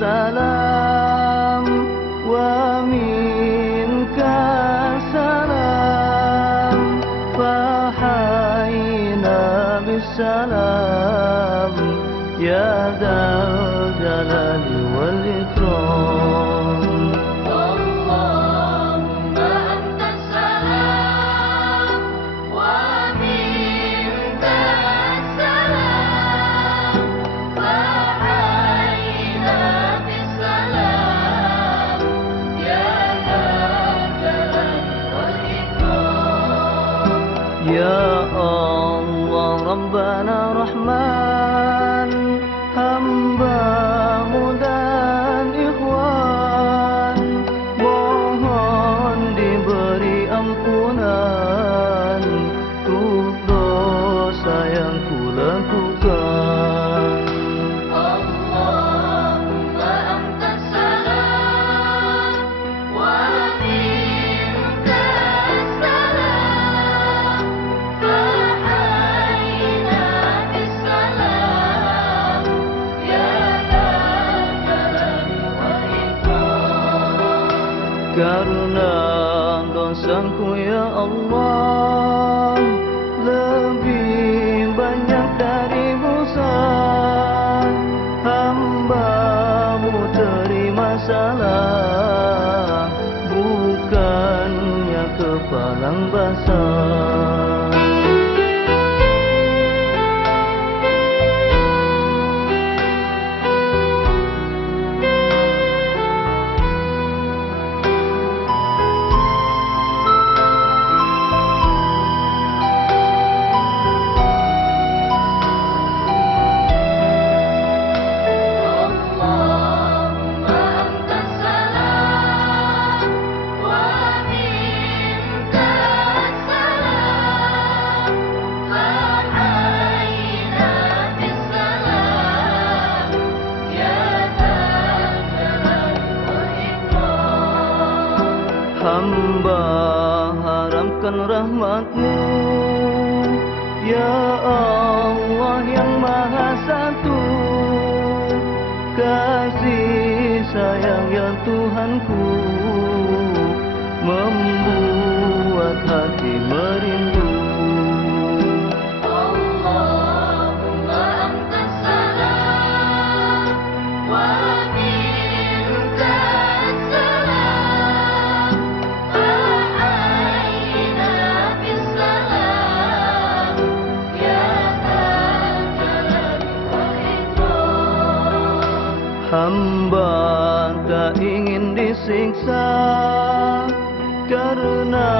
salam wa minka salam fahayna bisalam ya dzal jalali wal ikram. Ya Allah Rabbana Rahman, hamba-Mu dan ikhwan mohon diberi ampunan untuk dosa yang kulakukan. Karena dosaku ya Allah lebih banyak dari busa, hamba-Mu terima salah bukannya kepalang basah. Hamba harapkan rahmat-Mu, ya Allah yang Maha Satu. Kasih sayang ya Tuhanku membuat hati merindu. Hamba tak ingin disiksa karena